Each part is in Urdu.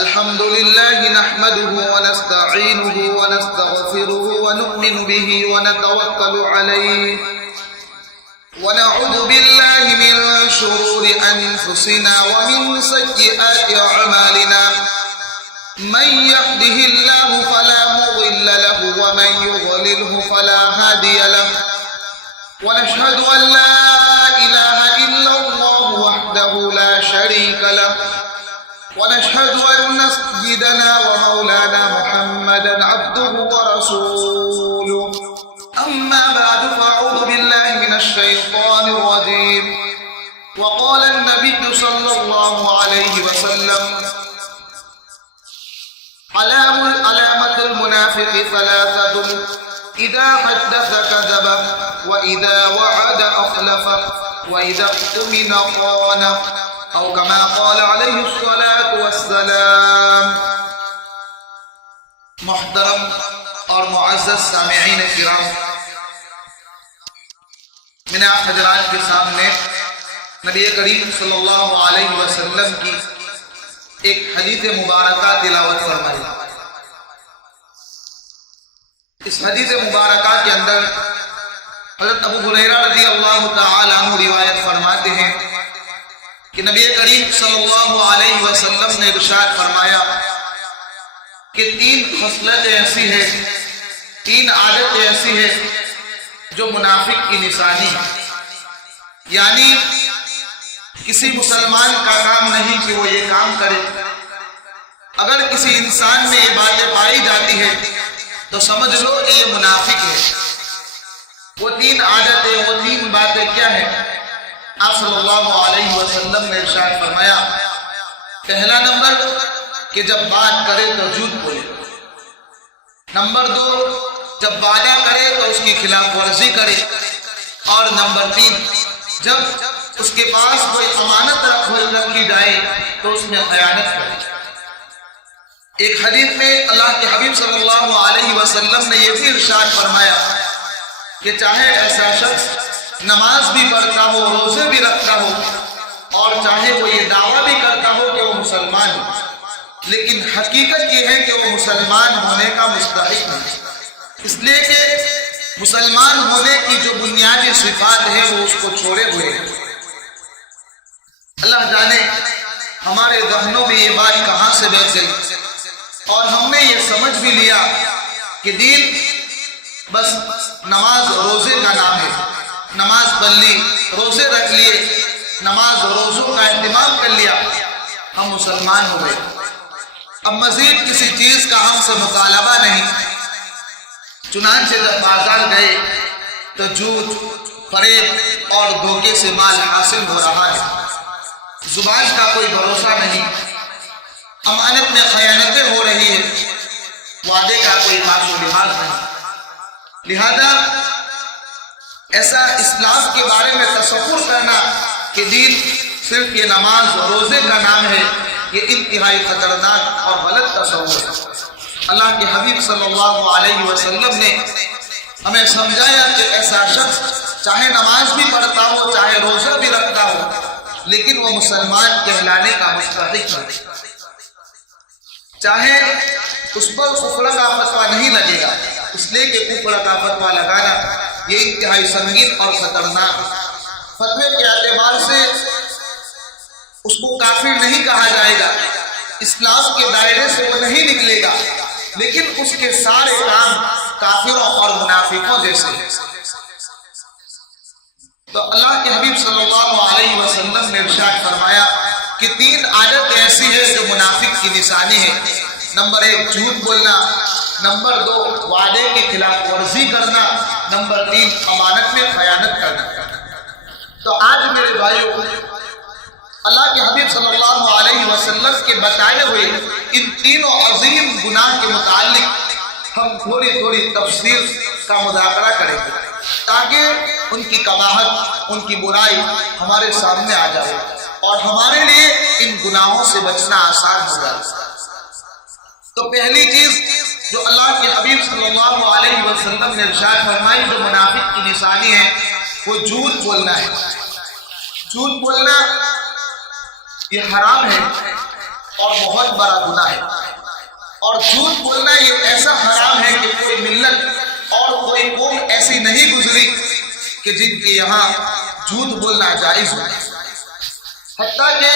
الحمد لله نحمده ونستعينه ونستغفره ونؤمن به ونتوكل عليه ونعوذ بالله من شرور أنفسنا ومن سيئات أعمالنا من يهده الله فلا مضل له ومن يضلله فلا هادي له ونشهد أن لا إله إلا الله وحده لا شريك له ونشهد أن سيدنا ومولانا محمدا عبده ورسوله أما بعد فأعوذ بالله من الشيطان الرجيم وقال النبي صلى الله عليه وسلم علامة المنافق ثلاثة إذا حدث كذب وإذا وعد أخلف وإذا اؤتمن خان أو كما قال عليه الصلاة والسلام. محترم اور معزز سامعین کرام، میں نے آپ حضرات کے سامنے نبی کریم صلی اللہ علیہ وسلم کی ایک حدیث مبارکہ تلاوت فرمائی. اس حدیث مبارکہ کے اندر حضرت ابو ہریرہ رضی اللہ تعالی عنہ روایت فرماتے ہیں کہ نبی کریم صلی اللہ علیہ وسلم نے ارشاد فرمایا کہ تین خصلتیں ایسی ہیں، تین عادتیں ایسی ہیں جو منافق کی نشانی ہے. یعنی کسی مسلمان کا کام نہیں کہ وہ یہ کام کرے. اگر کسی انسان میں یہ باتیں پائی جاتی ہیں تو سمجھ لو کہ یہ منافق ہے. وہ تین عادتیں، وہ تین باتیں کیا ہیں؟ آپ صلی اللہ علیہ وسلم نے ارشاد فرمایا، پہلا نمبر کہ جب بات کرے تو جھوٹ بولے. نمبر دو، جب وعدہ کرے تو اس کی خلاف ورزی کرے. اور نمبر تین، جب اس کے پاس کوئی امانت رکھی جائے تو اس میں خیانت کرے. ایک حدیث میں اللہ کے حبیب صلی اللہ علیہ وسلم نے یہ بھی ارشاد فرمایا کہ چاہے ایسا شخص نماز بھی پڑھتا ہو، روزے بھی رکھتا ہو، اور چاہے وہ یہ دعویٰ بھی کرتا ہو کہ وہ مسلمان ہو، لیکن حقیقت یہ ہے کہ وہ مسلمان ہونے کا مستحق نہیں. اس لیے کہ مسلمان ہونے کی جو بنیادی صفات ہے وہ اس کو چھوڑے ہوئے ہیں. اللہ جانے ہمارے ذہنوں میں یہ بات کہاں سے بیٹھ گئی اور ہم نے یہ سمجھ بھی لیا کہ دین بس نماز روزے کا نام ہے. نماز پڑھ لی، روزے رکھ لیے، نماز روزوں کا اہتمام کر لیا، ہم مسلمان ہو گئے. اب مزید کسی چیز کا ہم سے مطالبہ نہیں. چنانچہ جب بازار گئے تو جھوٹ، فریب اور دھوکے سے مال حاصل ہو رہا ہے. زبان کا کوئی بھروسہ نہیں، امانت میں خیانتیں ہو رہی ہے، وعدے کا کوئی خاص و لحاظ نہیں. لہذا ایسا اسلام کے بارے میں تصور کرنا کہ دین صرف یہ نماز روزے کا نام ہے، یہ انتہائی خطرناک اور غلط تصور ہے. اللہ کے حبیب صلی اللہ علیہ وسلم نے ہمیں سمجھایا کہ ایسا شخص چاہے نماز بھی پڑھتا ہو، چاہے روزہ بھی رکھتا ہو، لیکن وہ مسلمان کہلانے کا مستحق نہیں. چاہے اس پر کفر کا فتویٰ نہیں لگے گا، اس لیے کہ کفر کا فتویٰ لگانا یہ انتہائی سنگین اور خطرناک ہے. فتوے کے اعتبار سے اس کو کافر نہیں کہا جائے گا، اسلام کے دائرے سے وہ نہیں نکلے گا، لیکن اس کے سارے کام کافروں اور منافقوں جیسے ہیں. تو اللہ کے حبیب صلی اللہ علیہ وسلم نے ارشاد فرمایا کہ تین عادتیں ایسی ہیں جو منافق کی نشانی ہے. نمبر ایک، جھوٹ بولنا. نمبر دو، وعدے کی خلاف ورزی کرنا. نمبر تین، امانت میں خیانت کرنا. تو آج میرے بھائیوں، اللہ کے حبیب صلی اللہ علیہ وسلم کے بتائے ہوئے ان تینوں عظیم گناہ کے متعلق ہم تھوڑی تھوڑی تفصیل کا مذاکرہ کریں گے تاکہ ان کی قباحت، ان کی برائی ہمارے سامنے آ جائے اور ہمارے لیے ان گناہوں سے بچنا آسان ہو جائے. تو پہلی چیز جو اللہ کے حبیب صلی اللہ علیہ وسلم نے ارشاد فرمائی جو منافق کی نشانی ہے وہ جھوٹ بولنا ہے. جھوٹ بولنا یہ حرام ہے، اور بہت بڑا گناہ ہے. اور جھوٹ بولنا یہ ایسا حرام ہے کہ کوئی ملت اور کوئی قوم ایسی نہیں گزری کہ جن کے یہاں جھوٹ بولنا جائز ہو. حتیٰ کہ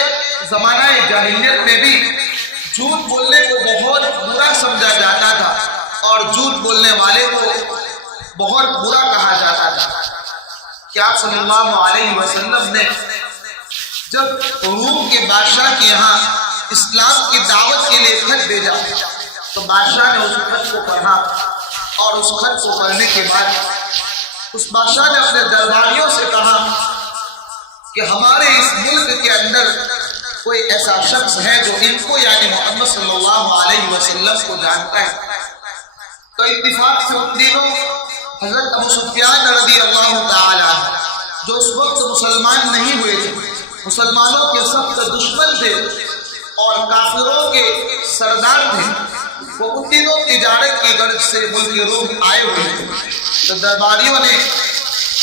زمانہ جاہلیت میں بھی جھوٹ بولنے کو بہت برا سمجھا جاتا تھا اور جھوٹ بولنے والے کو بہت برا کہا جاتا تھا. کہ آپ صلی اللہ علیہ وسلم نے جب روم کے بادشاہ کے یہاں اسلام کی دعوت کے لیے خط بھیجا تو بادشاہ نے اس خط کو پڑھا اور اس خط کو پڑھنے کے بعد اس بادشاہ نے اپنے درباریوں سے کہا کہ ہمارے اس ملک کے اندر کوئی ایسا شخص ہے جو ان کو یعنی محمد صلی اللہ علیہ وسلم کو جانتا ہے. تو اتفاق سے ان دنوں حضرت ابو سفیان رضی اللہ تعالی عنہ جو اس وقت مسلمان نہیں ہوئے تھے, مسلمانوں کے سخت دشمن تھے اور کافروں کے سردار تھے, وہ ان دنوں تجارت کی غرض سے ملک روم آئے ہوئے تھے. تو درباریوں نے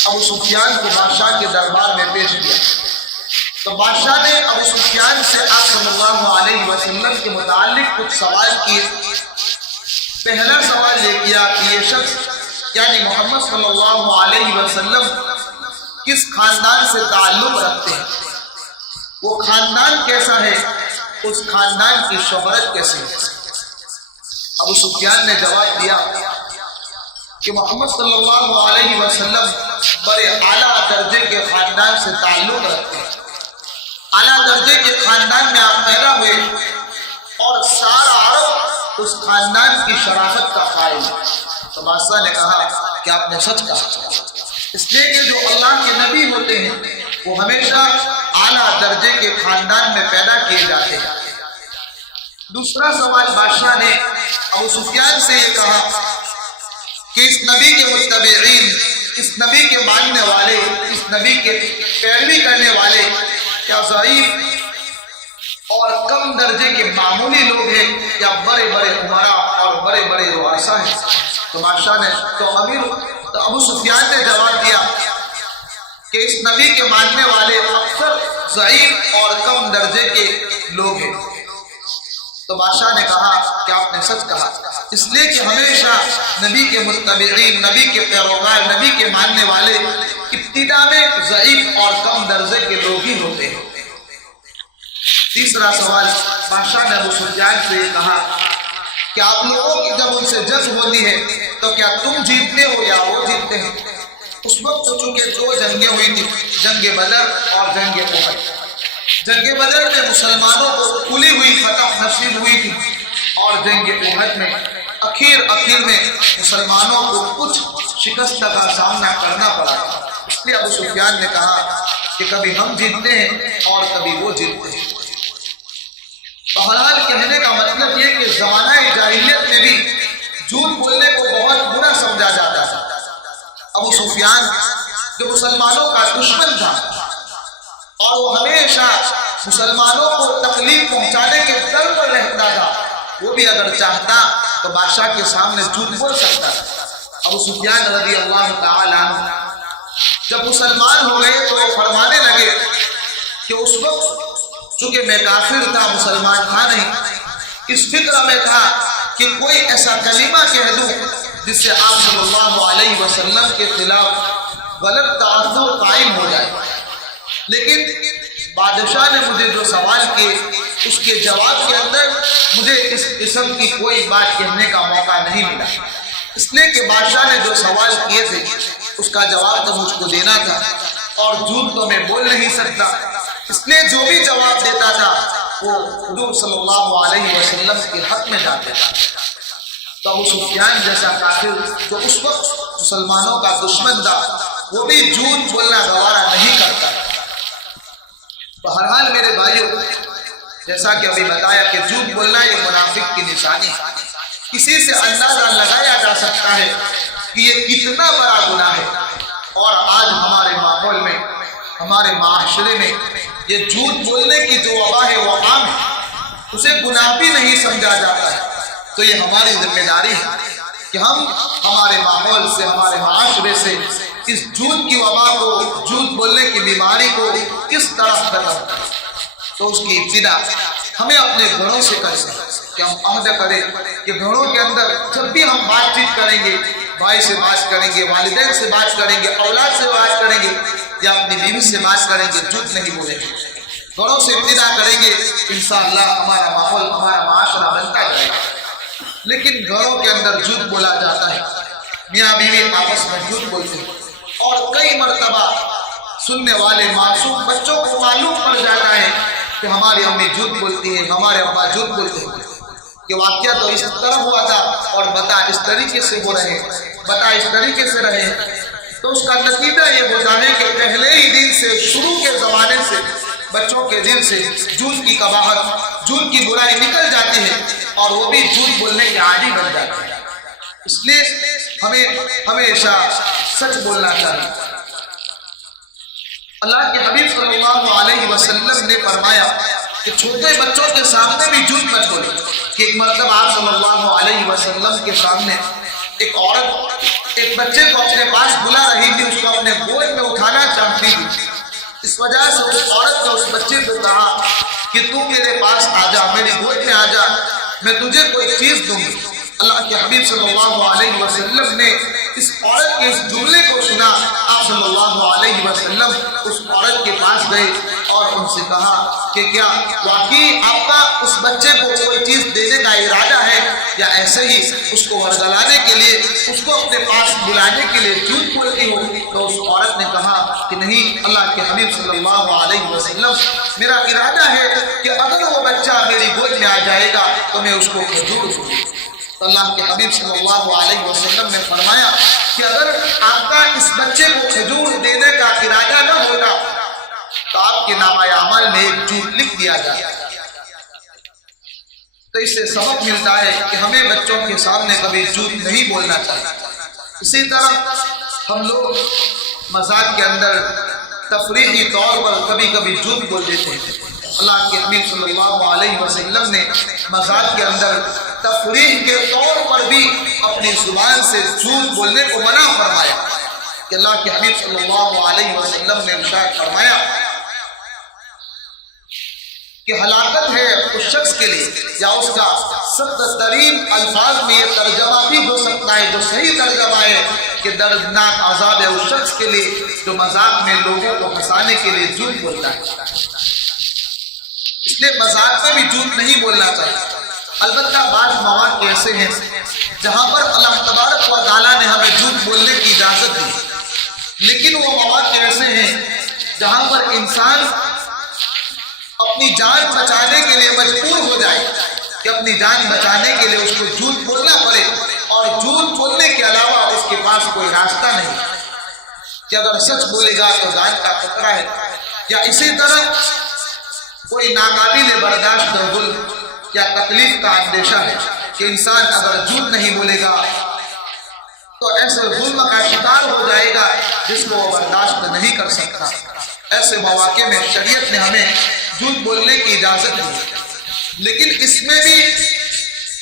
ابو سفیان کو بادشاہ کے دربار میں پیش کیا. تو بادشاہ نے ابو سفیان سے آپ صلی اللہ علیہ وسلم کے متعلق کچھ سوال کیے. پہلا سوال یہ کیا کہ یہ شخص یعنی محمد صلی اللہ علیہ وسلم کس خاندان سے تعلق رکھتے ہیں, وہ خاندان کیسا ہے, اس خاندان کی شہرت کیسی ہے. ابو سفیان نے جواب دیا کہ محمد صلی اللہ علیہ وسلم بڑے اعلیٰ درجے کے خاندان سے تعلق رکھتے ہیں. اعلیٰ درجے کے خاندان میں آپ پیدا ہوئے اور سارا عرب اس خاندان کی شرافت کا قائل ہے. تو بادشاہ نے کہا کہ آپ نے سچ کہا, اس لیے کہ جو اللہ کے نبی ہوتے ہیں وہ ہمیشہ اعلیٰ درجے کے خاندان میں پیدا کیے جاتے ہیں. دوسرا سوال بادشاہ نے ابو سفیان سے یہ کہا کہ اس نبی کے متبعین, اس نبی کے ماننے والے, اس نبی کے پیروی کرنے والے کیا ضعیف اور کم درجے کے معمولی لوگ ہیں یا بڑے بڑے عمرا اور بڑے بڑے رؤسا ہیں. تو بادشاہ نے تو ابو سفیان نے جواب دیا کہ اس نبی کے ماننے والے اکثر ضعیف اور کم درجے کے لوگ ہیں. تو بادشاہ نے کہا کہ آپ نے سچ کہا, اس لیے کہ ہمیشہ نبی کے متبعین, نبی کے پیروکار, نبی کے ماننے والے ابتدا میں ضعیف اور کم درجے کے لوگ ہی ہوتے ہیں. تیسرا سوال بادشاہ نے ابو سفیان سے یہ کہا کہ آپ لوگوں کی جب ان سے جنگ ہوتی ہے تو کیا تم جیتتے ہو یا وہ جیتتے ہیں. اس وقت چونکہ دو جنگیں ہوئی تھی, جنگ بدر اور جنگ احد. جنگ بدر میں مسلمانوں کو کھلی ہوئی فتح نصیب ہوئی تھی اور جنگ احد میں اخیر میں مسلمانوں کو کچھ شکست کا سامنا کرنا پڑا. اس لیے ابو سفیان نے کہا کہ کبھی ہم جیتتے ہیں اور کبھی وہ جیتتے ہیں. بہرحال کہنے کا مطلب یہ کہ زمانہ جاہلیت میں بھی جھوٹ بولنے کو بہت برا سمجھا جاتا تھا. ابو سفیان جو مسلمانوں کا دشمن تھا اور وہ ہمیشہ مسلمانوں کو تکلیف پہنچانے کے ڈر پر رہتا تھا, وہ بھی اگر چاہتا تو بادشاہ کے سامنے جھوٹ بول سکتا تھا. ابو سفیان رضی اللہ تعالی عنہ جب مسلمان ہو گئے تو وہ فرمانے لگے کہ اس وقت چونکہ میں کافر تھا, مسلمان تھا نہیں, اس فکر میں تھا کہ کوئی ایسا کلمہ کہہ دوں جس سے آپ صلی اللہ علیہ وسلم کے خلاف غلط تاثر قائم ہو جائے. لیکن بادشاہ نے مجھے جو سوال کیے اس کے جواب کے اندر مجھے اس قسم کی کوئی بات کہنے کا موقع نہیں ملا, اس لیے کہ بادشاہ نے جو سوال کیے تھے اس کا جواب تو مجھ کو دینا تھا اور جھوٹ تو میں بول نہیں سکتا. اس لیے جو بھی جواب دیتا تھا وہ حضور صلی اللہ علیہ وسلم کے حق میں جاتا تھا. تو ابو سفیان جیسا کافر جو اس وقت مسلمانوں کا دشمن تھا وہ بھی جھوٹ بولنا گوارا نہیں کرتا. بہرحال میرے بھائیوں, جیسا کہ ابھی بتایا کہ جھوٹ بولنا یہ منافق کی نشانی ہے. کسی سے اندازہ لگایا جا سکتا ہے کہ یہ کتنا بڑا گناہ ہے. اور آج ہمارے ماحول میں, ہمارے معاشرے میں یہ جھوٹ بولنے کی جو وبا ہے وہ عام ہے, اسے گناہ بھی نہیں سمجھا جاتا ہے. تو یہ ہماری ذمہ داری ہے کہ ہم ہمارے ماحول سے, ہمارے معاشرے سے اس جھوٹ کی وبا کو, جھوٹ بولنے کی بیماری کو کس طرح ختم کریں. تو اس کی ابتدا ہمیں اپنے گھروں سے کریں کہ ہم عہد کریں کہ گھروں کے اندر جب بھی ہم بات چیت کریں گے، بھائی سے بات کریں گے، والدین سے بات کریں گے، اولاد سے بات کریں گے یا اپنی بیوی سے بات کریں گے، جھوٹ نہیں بولیں گے، گھروں سے ابتدا کریں گے، انشاءاللہ ہمارا ماحول، ہمارا معاشرہ بنتا جائے گا۔ لیکن گھروں کے اندر جھوٹ بولا جاتا ہے، میاں بیوی آپس میں جھوٹ بولتے ہیں، اور کئی مرتبہ سننے والے معصوم بچوں کو معلوم پڑ جاتا ہے کہ ہماری امی جھوٹ بولتی ہے، ہمارے ابا جھوٹ بولتے ہیں، کہ واقعہ تو اس طرح ہوا تھا اور بتا اس طریقے سے ہو رہے ہیں، بتا اس طریقے سے رہے ہیں۔ تو اس کا نتیجہ یہ ہوتا ہے کہ پہلے ہی دن سے، شروع کے زمانے سے بچوں کے دل سے جھوٹ کی قباحت، جھوٹ کی برائی نکل جاتی ہے اور وہ بھی جھوٹ بولنے کے عادی بن جاتے ہیں۔ اس لیے ہمیں ہمیشہ سچ بولنا چاہیے۔ اللہ کے حبیب صلی اللہ علیہ وسلم نے فرمایا کہ چھوٹے بچوں کے سامنے بھی جھوٹ مت بولو، کہ ایک مرتبہ آپ صلی اللہ علیہ وسلم کے سامنے ایک عورت ایک بچے کو اپنے پاس بلا رہی تھی، اس کو اپنے گود میں اٹھانا چاہتی تھی۔ اس وجہ سے اس عورت نے اس بچے کو کہا کہ تو میرے پاس آ جا، میری گود میں آ جا، میں تجھے کوئی چیز دوں گی۔ اللہ کے حبیب صلی اللہ علیہ وسلم نے اس عورت کے اس جملے کو سنا، آپ صلی اللہ علیہ وسلم اس عورت کے پاس گئے اور ان سے کہا کہ کیا واقعی آپ کا اس بچے کو کوئی چیز دینے کا ارادہ ہے یا ایسے ہی اس کو ورگلانے کے لیے، اس کو اپنے پاس بلانے کے لیے جھوٹ بولتی ہو؟ تو اس عورت نے کہا کہ نہیں اللہ کے حبیب صلی اللہ علیہ وسلم، میرا ارادہ ہے کہ اگر وہ بچہ میری گود میں آ جائے گا تو میں اس کو کھجور دوں گی۔ اللہ کے حبیب صلی اللہ علیہ وسلم نے فرمایا کہ اگر آپ کا اس بچے کو کھجور دینے کا ارادہ نہ ہوتا تو آپ کے نامہ اعمال میں ایک جھوٹ لکھ دیا جائے۔ تو اس سے سبق ملتا ہے کہ ہمیں بچوں کے سامنے کبھی جھوٹ نہیں بولنا چاہیے۔ اسی طرح ہم لوگ مذاق کے اندر تفریحی طور پر کبھی کبھی جھوٹ بول دیتے ہیں۔ اللہ کے حبیب صلی اللہ علیہ وسلم نے مذاق کے اندر تفریح کے طور پر بھی اپنی زبان سے جھوٹ بولنے کو منع فرمایا کہ اللہ کے حبیب صلی اللہ علیہ وسلم نے ارشاد فرمایا کہ ہلاکت ہے اس شخص کے لیے، یا اس کا سخت ترین الفاظ میں یہ ترجمہ بھی ہو سکتا ہے، جو صحیح ترجمہ ہے کہ دردناک عذاب ہے اس شخص کے لیے جو مذاق میں لوگوں کو ہنسانے کے لیے جھوٹ بولتا ہے۔ اس لیے مذاق میں بھی جھوٹ نہیں بولنا چاہیے۔ البتہ بعض مواقع ایسے ہیں جہاں پر اللہ تبارک و تعالیٰ نے ہمیں جھوٹ بولنے کی اجازت دی، لیکن وہ مواقع ایسے ہیں جہاں پر انسان اپنی جان بچانے کے لیے مجبور ہو جائے کہ اپنی جان بچانے کے لیے اس کو جھوٹ بولنا پڑے، اور جھوٹ بولنے کے علاوہ اس کے پاس کوئی راستہ نہیں کہ اگر سچ بولے گا تو جان کا خطرہ ہے۔ یا اسی طرح کوئی ناقابل برداشت ظلم یا تکلیف کا اندیشہ ہے کہ انسان اگر جھوٹ نہیں بولے گا تو ایسے ظلم کا شکار ہو جائے گا جس کو وہ برداشت نہیں کر سکتا۔ ایسے مواقع میں شریعت نے ہمیں جھوٹ بولنے کی اجازت دی، لیکن اس میں بھی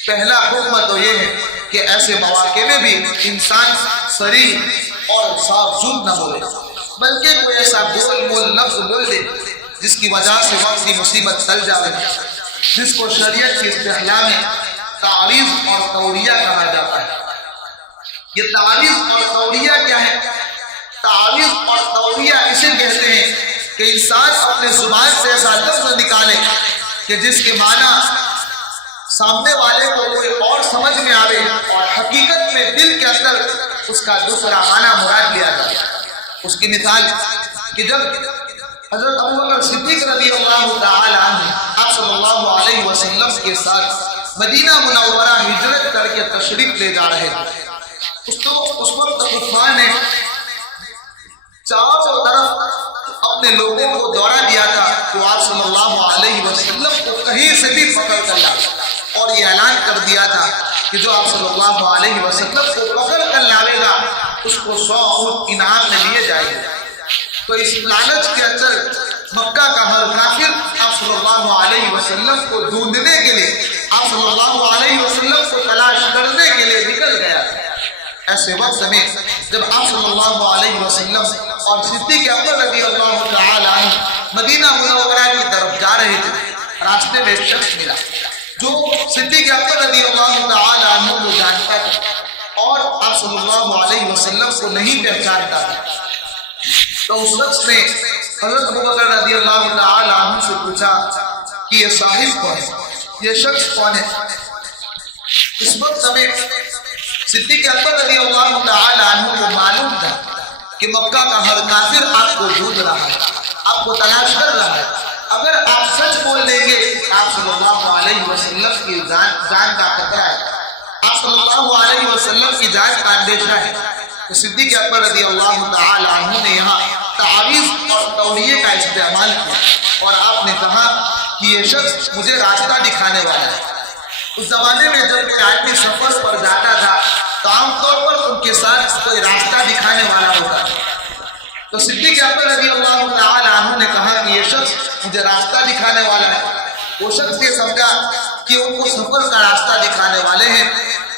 پہلا حکم تو یہ ہے کہ ایسے مواقع میں بھی انسان صریح اور صاف جھوٹ نہ بولے، بلکہ کوئی ایسا گول مول لفظ بول دے جس کی وجہ سے وقت کی مصیبت ٹل جائے، جس کو شریعت کی اصطلاح میں تعریض اور توریہ کہا جاتا ہے۔ یہ تعریض اور توریہ کیا ہے؟ تعریض اور توریہ اسے کہتے ہیں کہ انسان اپنے زبان سے ایسا لفظ نکالے کہ جس کے معنی سامنے والے کو کوئی اور سمجھ میں آوے اور حقیقت میں دل کے اندر اس کا دوسرا معنی مراد لیا جائے۔ اس کی مثال کہ جب حضرت ابوبکر صدیق رضی اللہ تعالی عنہ آپ صلی اللہ علیہ وسلم کے ساتھ مدینہ منورہ ہجرت کر کے تشریف لے جا رہے تھے، اس وقت کفار نے چاروں طرف اپنے لوگوں کو دورہ دیا تھا تو آپ صلی اللہ علیہ وسلم کو کہیں سے بھی پکڑ کر لایا، اور یہ اعلان کر دیا تھا کہ جو آپ صلی اللہ علیہ وسلم کو پکڑ کر لاوے گا اس کو 100 اونٹ انعام میں دیے جائیں گے۔ تو اس لالچ کے اندر مکہ کا ہر کافر آپ صلی اللہ علیہ وسلم کو ڈھونڈنے کے لیے، آپ صلی اللہ علیہ وسلم کو تلاش کرنے کے لیے نکل گیا۔ ایسے وقت میں جب آپ صلی اللہ علیہ وسلم اور صدیق اکبر رضی اللہ تعالی عنہ مدینہ منورہ کی طرف جا رہے تھے راستے میں ایک شخص ملا جو صدیق اکبر رضی اللہ تعالی عنہ کو جانتا تھا اور آپ صلی اللہ علیہ وسلم کو نہیں پہچانتا تھا. تو اس شخص نے حضرت ابوبکر رضی اللہ تعالی عنہ سے پوچھا کہ یہ صاحب کون ہے, یہ شخص کون ہے؟ اس وقت ہمیں صدیق اکبر رضی اللہ تعالی عنہ کو معلوم تھا کہ مکہ کا ہر کافر آپ کو ڈھونڈ رہا ہے, آپ کو تلاش کر رہا ہے. اگر آپ سچ بول دیں گے آپ صلی اللہ علیہ وسلم کی جان کا خطرہ ہے, آپ صلی اللہ علیہ وسلم کی جان کا اندیشہ ہے. تو صدیق اکبر رضی اللہ تعالی عنہ نے یہاں تعویذ اور توریے کا استعمال کیا اور آپ نے کہا کہ یہ شخص مجھے راستہ دکھانے والا ہے. اس زمانے میں جب کوئی آدمی سفر پر جاتا تھا تو عام طور پر ان کے ساتھ کوئی راستہ دکھانے والا ہوتا تھا. تو صدیق اکبر رضی اللہ تعالی عنہ نے کہا کہ یہ شخص مجھے راستہ دکھانے والا ہے. وہ شخص یہ سمجھا کہ ان کو سفر کا راستہ دکھانے والے ہیں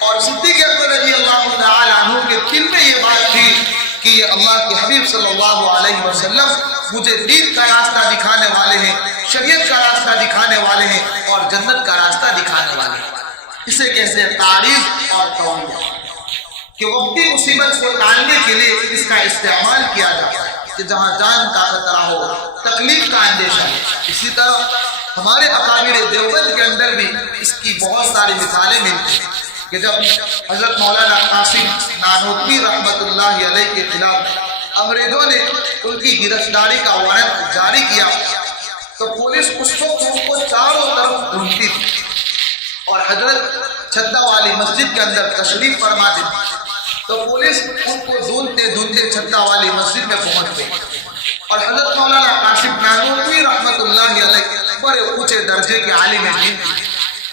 اور صدیق اکبر رضی اللہ تعالی عنہ کے دل میں یہ بات تھی کہ یہ اللہ کے حبیب صلی اللہ علیہ وسلم مجھے دین کا راستہ دکھانے والے ہیں, شریعت کا راستہ دکھانے والے ہیں اور جنت کا راستہ دکھانے والے ہیں. اسے کہتے ہیں تعریف اور توریہ کہ وقتی مصیبت کو ٹالنے کے لیے اس کا استعمال کیا جاتا ہے کہ جہاں جان کا خطرہ ہو, تکلیف کا اندیشہ ہے. اسی طرح ہمارے اکابر دیوبند کے اندر بھی اس کی بہت ساری مثالیں ملتی ہیں کہ جب حضرت مولانا قاسم نانوتوی رحمت اللہ علیہ کے خلاف انگریزوں نے ان کی گرفتاری کا وارنٹ جاری کیا تو پولیس اس وقت ان کو چاروں طرف ڈھونڈتی تھی اور حضرت چھتا والی مسجد کے اندر تشریف فرما دی تو پولیس ان کو ڈھونڈتے ڈھونڈتے چھتا والی مسجد میں پہنچ گئی اور حضرت مولانا قاسم نانوتوی رحمت اللہ علیہ بڑے اونچے درجے کے عالم دین تھے.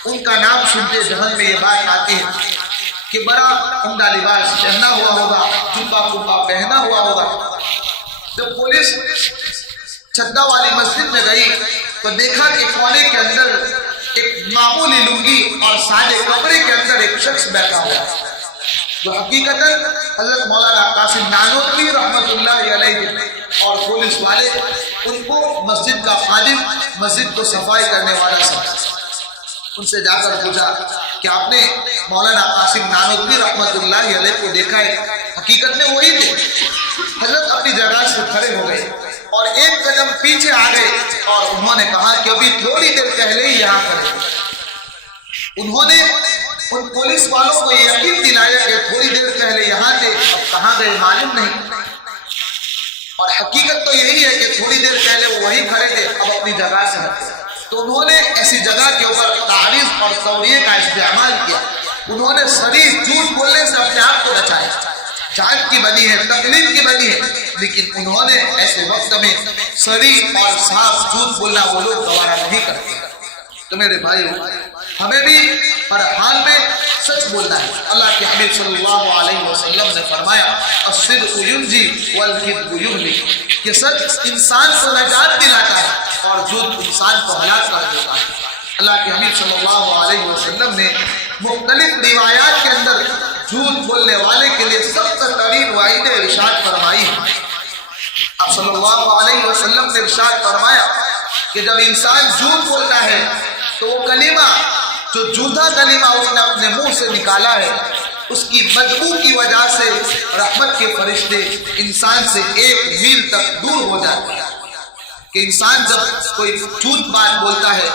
ان کا نام سنتے ذہن میں یہ بات آتی ہے کہ بڑا عمدہ لباس پہنا ہوا ہوگا, جبہ کبا پہنا ہوا ہوگا. جب پولیس چھتا والی مسجد میں گئی تو دیکھا کہ کونے کے اندر ایک معمولی لنگی اور سادے کپڑے کے اندر ایک شخص بیٹھا ہوا جو حقیقتاً حضرت مولانا قاسم نانوتوی رحمت اللہ علیہ اور پولیس والے ان کو مسجد کا خادم, مسجد کو صفائی کرنے والا سمجھا. ان سے جا کر پوچھا کہ آپ نے مولانا قاسم نانوتوی رحمت اللہ علیہ کو دیکھا ہے؟ حقیقت میں وہی تھے. حضرت اپنی جگہ سے کھڑے ہو گئے اور ایک قدم پیچھے آ گئے اور انہوں نے کہا کہ ابھی تھوڑی دیر پہلے ہی یہاں کھڑے. انہوں نے ان پولیس والوں کو یہ یقین دلایا کہ تھوڑی دیر پہلے یہاں تھے, اب کہاں گئے معلوم نہیں. اور حقیقت تو یہی ہے کہ تھوڑی دیر پہلے وہ وہیں کھڑے تھے, اب اپنی جگہ سے ہٹے. تو انہوں نے ایسی جگہ کے اوپر تعریف اور توریے کا استعمال کیا. انہوں نے صریح جھوٹ بولنے سے اپنے آپ کو بچایا. جان کی بنی ہے, تکلیف کی بنی ہے, لیکن انہوں نے ایسے وقت میں صریح اور صاف جھوٹ بولنا وہ لوگ گوارا نہیں کرتے. تو میرے بھائیو, ہمیں بھی ہر حال میں سچ بولنا ہے. اللہ کے حبیب صلی اللہ علیہ وسلم نے فرمایا الصدق ینجی والکذب یہلک, کہ سچ انسان کو نجات دلاتا ہے اور جھوٹ انسان کو ہلاک کر دیتا ہے. اللہ کے حبیب صلی اللہ علیہ وسلم نے مختلف روایات کے اندر جھوٹ بولنے والے کے لیے سخت ترین وعیدیں ارشاد فرمائی ہیں. آپ صلی اللہ علیہ وسلم نے ارشاد فرمایا کہ جب انسان جھوٹ بولتا ہے تو وہ کلمہ, جو جھوٹا کلمہ اس نے اپنے منہ سے نکالا ہے, اس کی بدبو کی وجہ سے رحمت کے فرشتے انسان سے 1 میل تک دور ہو جاتے ہیں. کہ انسان جب کوئی جھوٹ بات بولتا ہے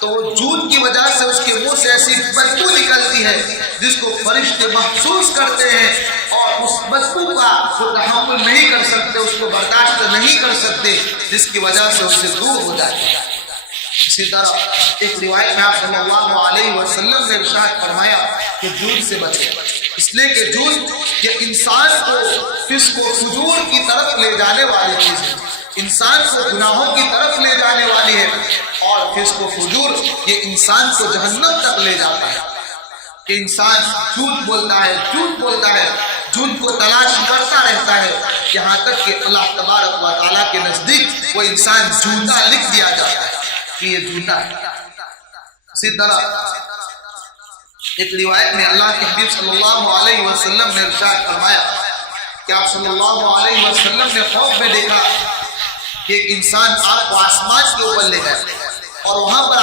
تو وہ جھوٹ کی وجہ سے اس کے منہ سے ایسی بدبو نکلتی ہے جس کو فرشتے محسوس کرتے ہیں اور اس بدبو کا وہ تحمل نہیں کر سکتے, اس کو برداشت نہیں کر سکتے, جس کی وجہ سے اس سے دور ہو جاتے ہیں. اسی طرح ایک روایت میں آپ صلی اللہ علیہ وسلم نے ارشاد فرمایا کہ جھوٹ سے بچیں, اس لیے کہ جھوٹ یہ انسان کو فسق و فجور کی طرف لے جانے والی چیز ہے, انسان کو گناہوں کی طرف لے جانے والی ہے, اور فسق و فجور یہ انسان کو جہنم تک لے جاتا ہے. کہ انسان جھوٹ بولتا ہے, جھوٹ کو تلاش کرتا رہتا ہے, یہاں تک کہ اللہ تبارک و تعالیٰ کے نزدیک وہ انسان جھوٹا لکھ دیا جاتا ہے کہ یہ جھوٹا ہے. اسی طرح ایک روایت میں اللہ کے حبیب صلی اللہ علیہ وسلم نے ارشاد فرمایا کہ آپ صلی اللہ علیہ وسلم نے خواب میں دیکھا کہ ایک انسان آپ کو آسمان کے اوپر لے جائے اور وہاں پر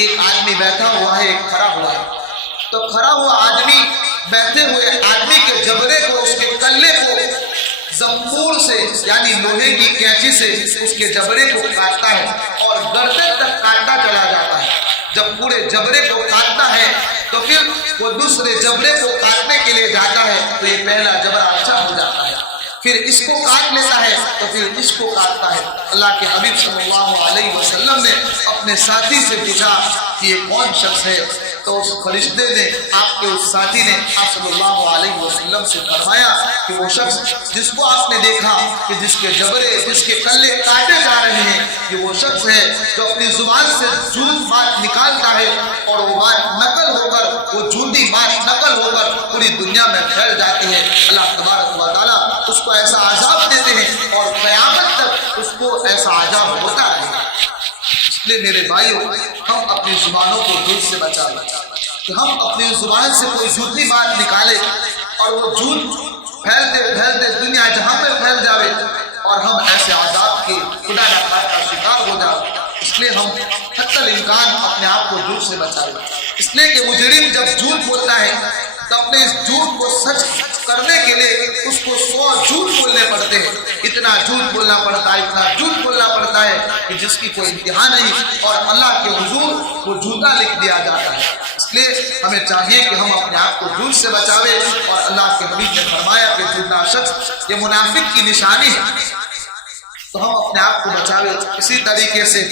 کہ ایک آدمی بیٹھا ہوا ہے، ایک کھڑا ہوا ہے، تو کھڑا ہوا آدمی بیٹھے ہوئے آدمی کے جبڑے کو، اس کے کلے کو زنبور سے یعنی لوہے کی کینچی سے اس کے جبڑے کو کاٹتا ہے اور گردن تک کاٹتا چلا جاتا ہے۔ جب پورے جبڑے کو کاٹتا ہے تو پھر وہ دوسرے جبڑے کو کاٹنے کے لیے جاتا ہے تو یہ پہلا جبڑا اچھا ہو جاتا ہے، پھر اس کو کاٹ لیتا ہے تو پھر اس کو کاٹتا ہے۔ اللہ کے حبیب صلی اللہ علیہ وسلم نے اپنے ساتھی سے پوچھا کہ یہ کون شخص ہے؟ تو اس فرشتے نے، آپ کے اس ساتھی نے آپ صلی اللہ علیہ وسلم سے فرمایا کہ وہ شخص جس کو آپ نے دیکھا کہ جس کے جبڑے، جس کے کلے کاٹے جا رہے ہیں، یہ وہ شخص ہے جو اپنی زبان سے جھوٹ بات نکالتا ہے اور وہ بات نقل ہو کر، وہ جھوٹی بات نقل ہو کر پوری دنیا میں پھیل جاتی ہے۔ اللہ تبارک و تعالیٰ اس کو ایسا عذاب دیتے ہیں اور قیامت تک اس کو ایسا عذاب ہوتا رہے گا۔ اس لیے میرے بھائیوں، ہم اپنی زبانوں کو جھوٹ سے بچائیں کہ ہم اپنی زبان سے کوئی جھوٹی بات نکالے اور وہ جھوٹ پھیلتے پھیلتے دنیا جہاں میں پھیل جاوے اور ہم ایسے عذاب کے خدا نہ خواستہ شکار ہو جائیں۔ اس لیے ہم حتی الامکان اپنے آپ کو جھوٹ سے بچائیں۔ اس لیے کہ مجرم جب جھوٹ بولتا ہے تو اپنے اس جھوٹ کو سچ کرنے کے لیے اس کو 100 جھوٹ بولنے پڑتے ہیں، اتنا جھوٹ بولنا پڑتا ہے، اتنا جھوٹ بولنا پڑتا ہے کہ جس کی کوئی انتہا نہیں، اور اللہ کے حضور وہ جھوٹا لکھ دیا جاتا ہے۔ اس لیے ہمیں چاہیے کہ ہم اپنے آپ کو جھوٹ سے بچاوے، اور اللہ کے حبیب نے فرمایا کہ جھوٹا شخص یہ منافق کی نشانی ہے، تو ہم اپنے آپ کو بچاوے۔ اسی طریقے سے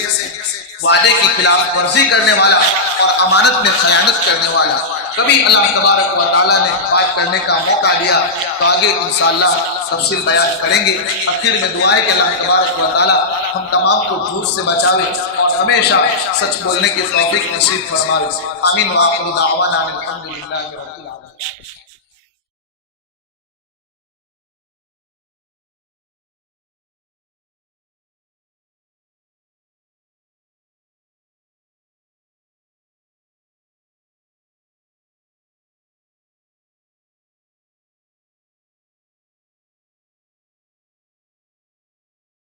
وعدے کی خلاف ورزی کرنے والا اور امانت میں خیانت کرنے والا، کبھی اللہ تبارک و تعالیٰ نے بات کرنے کا موقع دیا تو آگے انشاءاللہ تفصیل بیان کریں گے۔ آخر میں دعا ہے کہ اللہ تبارک و تعالیٰ ہم تمام کو جھوٹ سے بچاوے اور ہمیشہ سچ بولنے کی توفیق نصیب فرمائے۔ آمین۔ وآخر دعوانا الحمدللہ رب العالمین۔